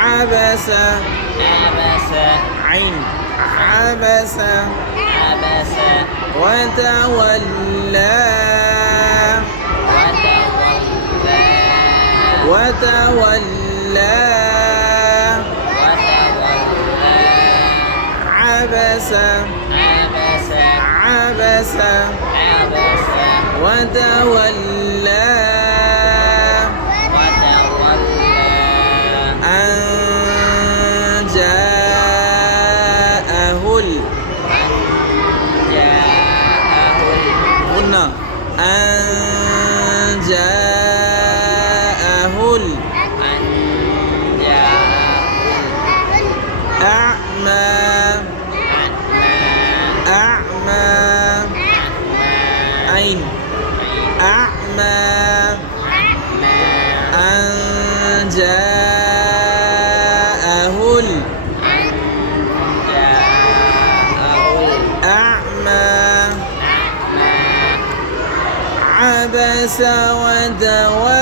عبس عبس عين عبس عبس وتولى وتولى وتولى وتولى عبس عبس عبس عبس وتولى وتولى أن جاءه جاءه قلنا أن جاءه أن جاءه أعمى أعمى عين أعمى أن جاءه الأعمى عبس وتولى